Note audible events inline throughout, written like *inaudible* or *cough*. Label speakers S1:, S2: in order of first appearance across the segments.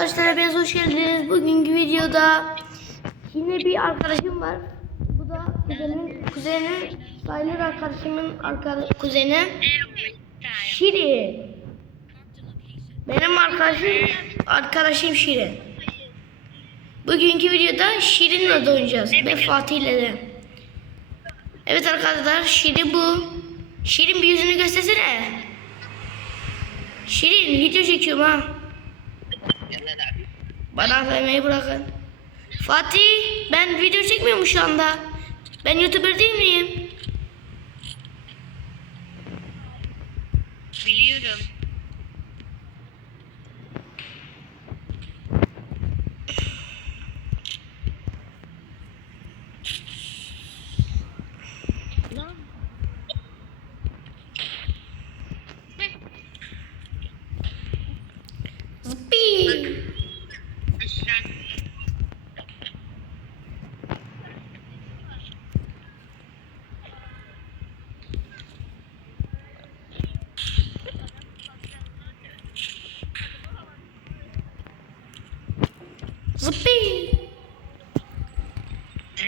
S1: arkadaşlar hepiniz hoş geldiniz. Bugünkü videoda yine bir arkadaşım var. Bu da kuzenin, kuzenin sayılır arkadaşımın arka, kuzeni Şirin. Benim arkadaşım arkadaşım Şirin. Bugünkü videoda Şirin'le de oynayacağız ve Fatih'le de. Evet arkadaşlar Şirin bu. Şirin bir yüzünü göstersene. Şirin video çekiyorum ha. Bana AFM'yi bırakın. Fatih ben video çekmiyorum şu anda. Ben YouTuber değil miyim?
S2: Biliyorum. Lan.
S1: Zıppi.
S2: Aşağı.
S1: Zıppi.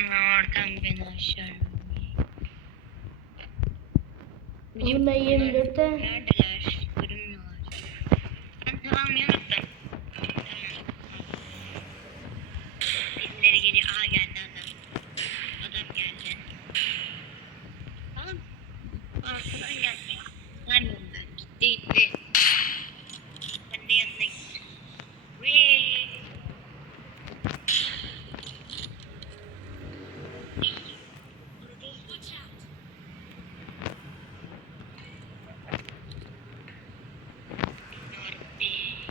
S2: Oradan beni aşağı.
S1: Oğlum ben 24'te.
S2: Neredeler? Görünmüyorlar. Ben tamam yanıttım. Tamam. Birileri geliyor. Aa geldi adam. Adam geldi. Tamam. Arkadan geldi. Nerede onlar? Gitti gitti. Ben de yanına gittim. Whee! Yarabbi.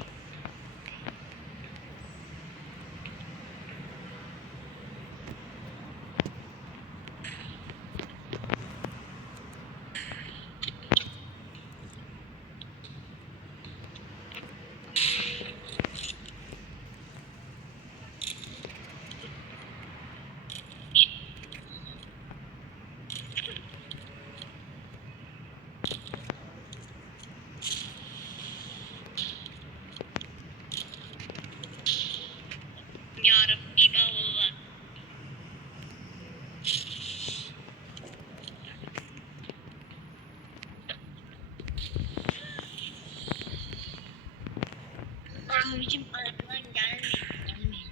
S2: Yarabbi Allah. Abicim arkadan gelmeyin. Gelmeyin.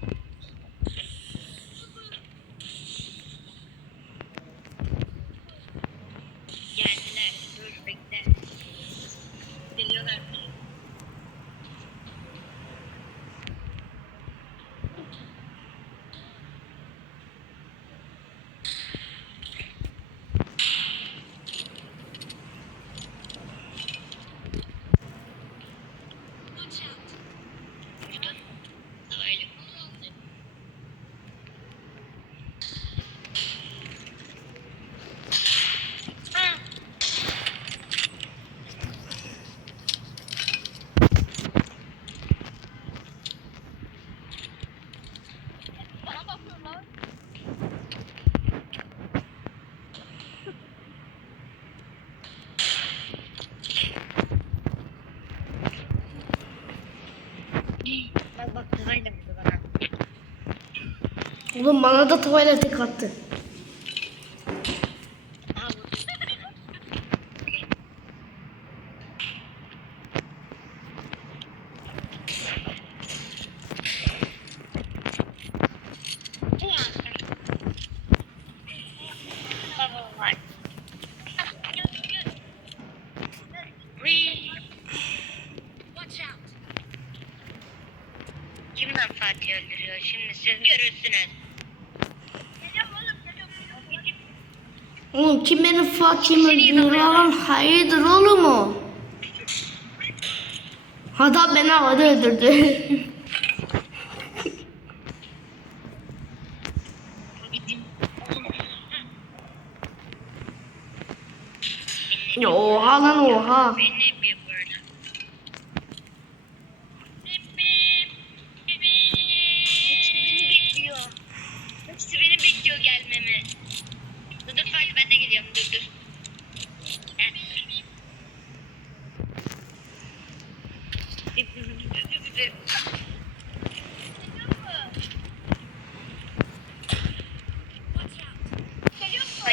S2: Geldiler. Burada. Havayla. Ha. Bana bakıyorlar. Bak bak havayla vurdu bana.
S1: Oğlum bana da tavayla tek attı.
S2: Aa vurdu. Okey. Baba var. Whee! Kim lan Fatih öldürüyor? Şimdi siz görürsünüz.
S1: Oğlum kim benim Fatih'imi öldürüyor lan? Hayırdır oğlum o? Hatta beni havada öldürdü. *laughs* Oha lan oha.
S2: Beni bir vurdu. Hepsi beni bekliyor. Hepsi beni bekliyor gelmemi. Dur dur Fatih ben de gidiyorum dur dur.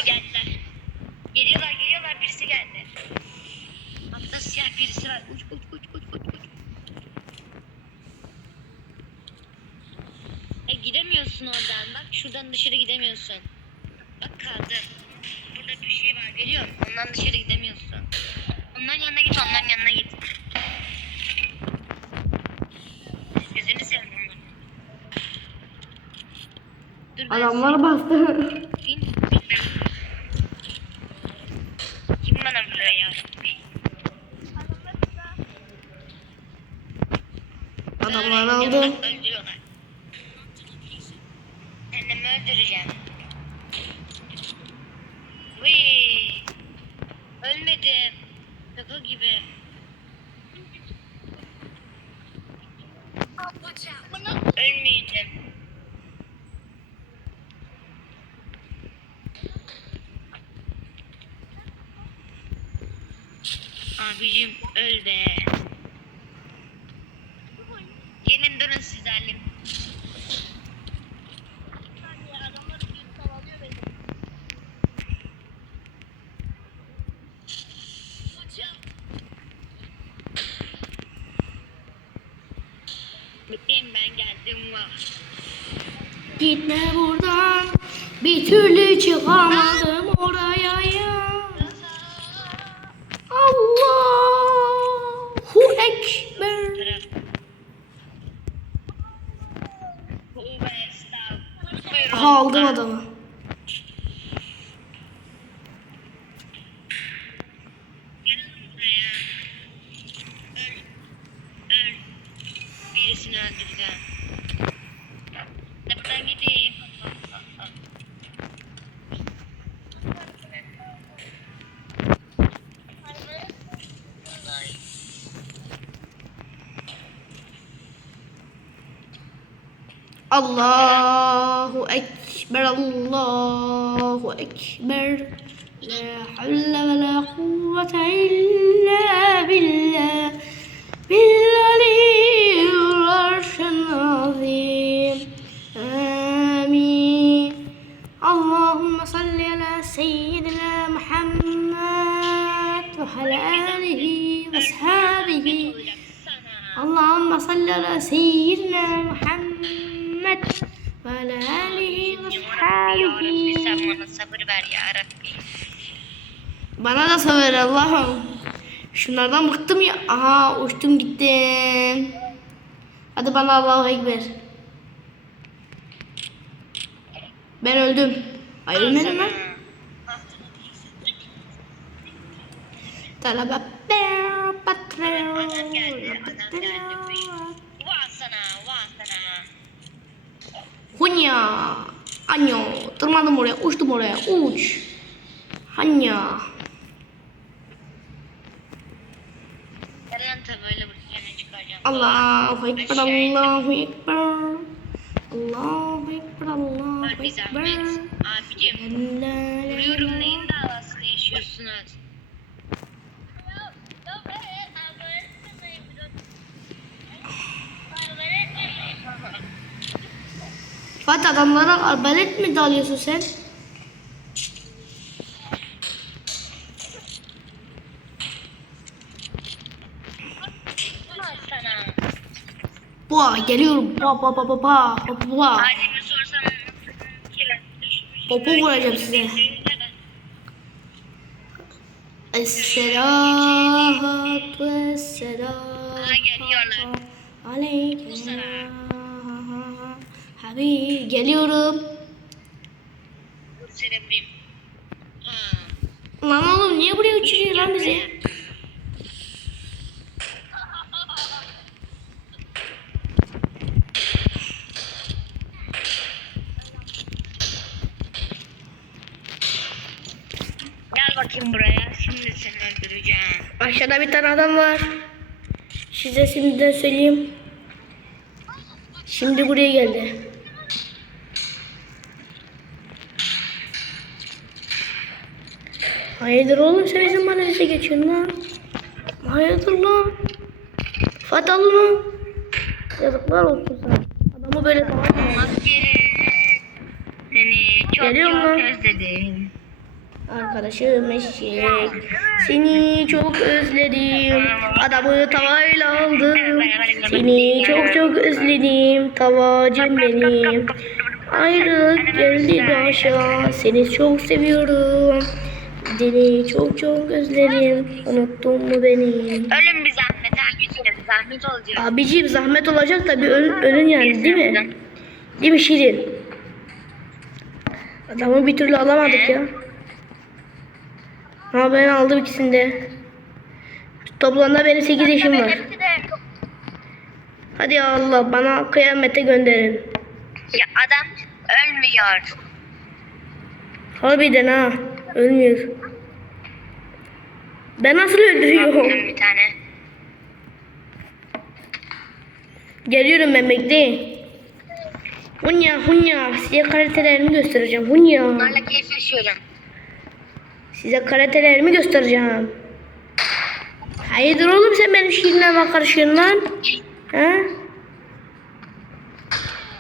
S2: Gel. Gidemiyorsun oradan. Bak şuradan dışarı gidemiyorsun. Bak kaldı. Burada bir şey var görüyor musun? Ondan dışarı gidemiyorsun. Onların yanına git, onların yanına git. Gözünü seveyim onların. Dur ben
S1: Adamlar bastı. *laughs*
S2: Bin, bin ben. Kim bana vuruyor ya?
S1: Adamlar aldı.
S2: Öldürüyorlar. Annemi öldüreceğim. Vıy. Ölmedim. Şaka gibi. Ölmeyeceğim. Abicim öl be. Gelin durun sizlerle. Bekleyin ben geldim var.
S1: Gitme buradan. Bir çıkamadım oraya ya. Allahu Ekber. Aldım adamı. الله أكبر الله أكبر لا حول ولا قوة إلا بالله بالعلي العرش العظيم آمين اللهم صل على سيدنا محمد وعلى آله وأصحابه
S2: اللهم صل
S1: على
S2: سيدنا sabır ver ya Rabbi.
S1: Bana da sabır Allah'ım. Şunlardan bıktım ya. Aha uçtum gittim. Hadi bana Allahu Ekber. Ben öldüm. Ölmedim lan. Talaba
S2: sana.
S1: Hunya. Anyo. Tırmandım oraya. Uçtum oraya. Uç. Hanya. Allahu Ekber. Allahu Ekber. Allahu Ekber. Allahu Ekber.
S2: Abicim, vuruyorum neyin davasını yaşıyorsunuz?
S1: Fatih adamlara arbalet mi dalıyorsun sen? Boğa geliyorum. Ba.
S2: Halimi sorsam kiler düşmüş.
S1: Popo vuracağım size. Esselatu vesselam. Aleyküm. Habib geliyorum.
S2: Ha.
S1: Lan oğlum niye buraya uçuruyor lan bizi?
S2: Gel bakayım buraya. Şimdi seni öldüreceğim.
S1: Aşağıda bir tane adam var. Size şimdiden söyleyeyim. Şimdi buraya geldi. Hayırdır oğlum sen bizim mahallemize geçiyorsun lan. Hayırdır lan. Fatih al onu. Yazıklar olsun sana. Adamı böyle savaşma.
S2: Maskeli. Seni çok
S1: Geliyor
S2: çok
S1: mu?
S2: özledim.
S1: Arkadaşım eşek. Seni çok özledim. Adamı tavayla aldım. Seni çok çok özledim. Tavacım benim. Ayrılık geldi başa. Seni çok seviyorum. Seni çok çok özledim. Unuttun mu beni?
S2: Ölüm bir zahmet abicim. Zahmet olacak.
S1: Abiciğim zahmet olacak da bir ölün yani değil mi? Değil mi Şirin? Adamı bir türlü alamadık ya. Ha ben aldım ikisini de. Toplamda benim 8 yaşım var. Hadi ya Allah bana kıyamete gönderin.
S2: Ya adam ölmüyor.
S1: Harbiden ha. Ölmüyor. Ben nasıl öldürüyorum?
S2: Bir tane.
S1: Geliyorum ben bekleyin. Hunya hunya size karatelerimi göstereceğim hunya.
S2: Bunlarla keyif yaşıyorum.
S1: Size karatelerimi göstereceğim. Hayırdır oğlum sen benim şiirime karışıyorsun lan? Ha?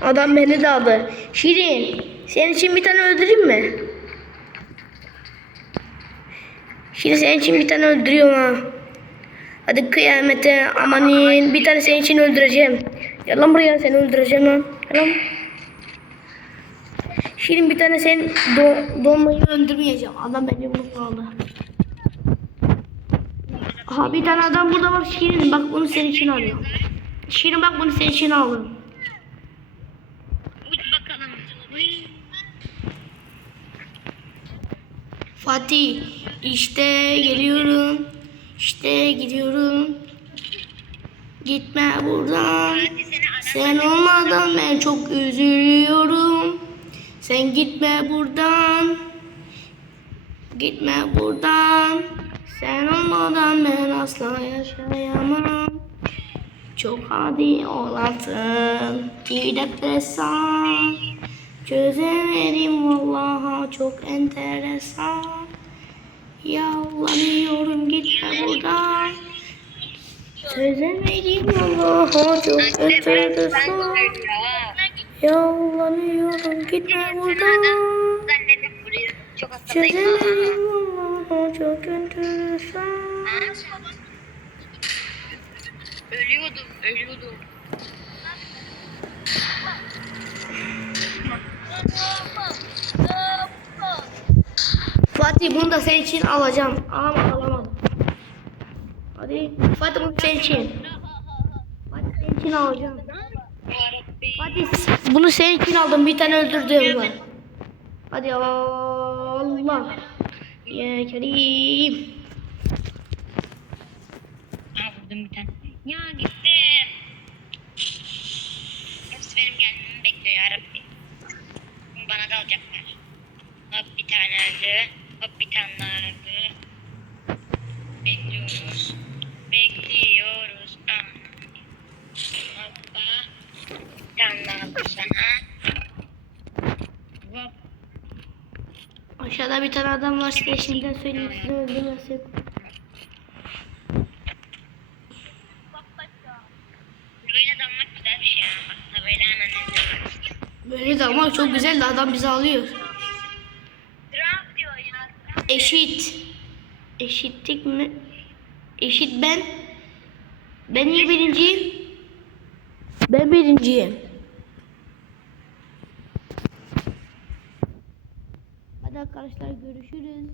S1: Adam beni de aldı. Şirin, senin için bir tane öldüreyim mi? Şirin senin için bir tane öldürüyorum ha. Hadi kıyamete amanin bir tane senin için öldüreceğim. Gel lan buraya seni öldüreceğim lan. Gel lan. Şirin bir tane sen do donmayı öldürmeyeceğim. Adam beni bunu aldı. Aha bir tane adam burada var Şirin. Bak bunu senin için alıyorum. Şirin bak bunu senin için aldım. Fatih işte geliyorum. İşte gidiyorum. Gitme buradan.
S2: Hadi
S1: Sen olmadan ben çok üzülüyorum. Sen gitme buradan. Gitme buradan. Sen olmadan ben asla yaşayamam. Çok adi olasın ki depresan. Çözemedim vallahi çok enteresan. Yalvarıyorum gitme buradan. Çözemedim vallahi çok enteresan. Yalvarıyorum gitme buradan. Çözemedim vallahi çok enteresan.
S2: Ölüyordum, ölüyordum.
S1: Fatih bunu da senin için alacağım. Alamadım alamadım. Hadi Fatih bunu senin için. Fatih senin için alacağım. Fatih bunu senin için aldım. Bir tane öldürdüğüm var. Hadi Allah. Ya Kerim.
S2: Vurdum bir tane. Ya gitti. Hepsi benim gelmemi bekliyor yarabbi. Bana dalacaklar. Hop bir tane öldü. Hop bir tane daha öldü. Bekliyoruz. Bekliyoruz. Aa. Hoppa. Bir tane daha bu sana. Hop.
S1: Aşağıda bir tane adam var. Size şimdiden söyleyeyim. Sizi öldürmesin.
S2: Böyle dalmak güzel bir şey. Bak böyle hemen
S1: Böyle çok güzel de adam bizi alıyor. Eşit. Eşitlik mi? Eşit ben. Ben niye birinciyim? Ben birinciyim. Hadi arkadaşlar görüşürüz.